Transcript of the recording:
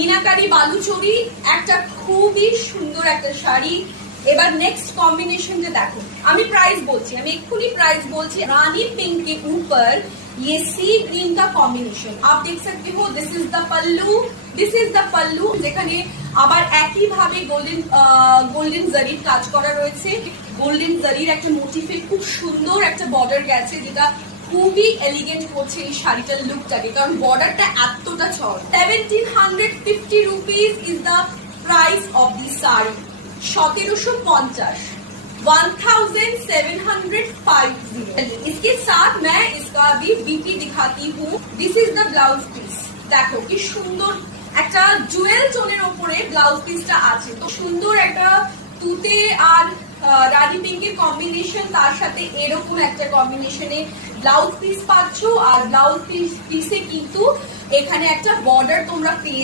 মিনাকারি বালুচরি, একটা খুবই সুন্দর একটা শাড়ি। এবার नेक्स्ट कॉम्बिनेशन जो देखो, আমি प्राइस बोलছি, আমি এক্ষুনি प्राइस बोलছি। रानी पिंक के ऊपर ये सी ग्रीन का कॉम्बिनेशन आप देख सकते हो। दिस इज द पल्लू, যেখানে আবার একই ভাবে গোল্ডেন জরির কাজ করা রয়েছে। গোল্ডেন জরির একটা মোটিফে খুব সুন্দর একটা বর্ডার গেছে, যেটা খুবই এলিগেন্ট করছে এই শাড়িটার লুকটাকে, কারণ বর্ডারটা এতটা চড়। 1750 rupees is the price of the sari. 1750, 1750। इसके साथ मैं इसका भी बीपी दिखाती हूँ। This is the blouse piece. देखो কি সুন্দর একটা জুয়েল টোনের উপরে ব্লাউজ পিসটা আছে। তো সুন্দর একটা তুতে আর রানী পিঙ্কের কম্বিনেশন, তার সাথে এরকম একটা কম্বিনেশনে ব্লাউজ পিস পাচ্ছ। আর ব্লাউজ পিসে কিন্তু এখানে একটা বর্ডার তোমরা পেয়ে যাচ্ছ।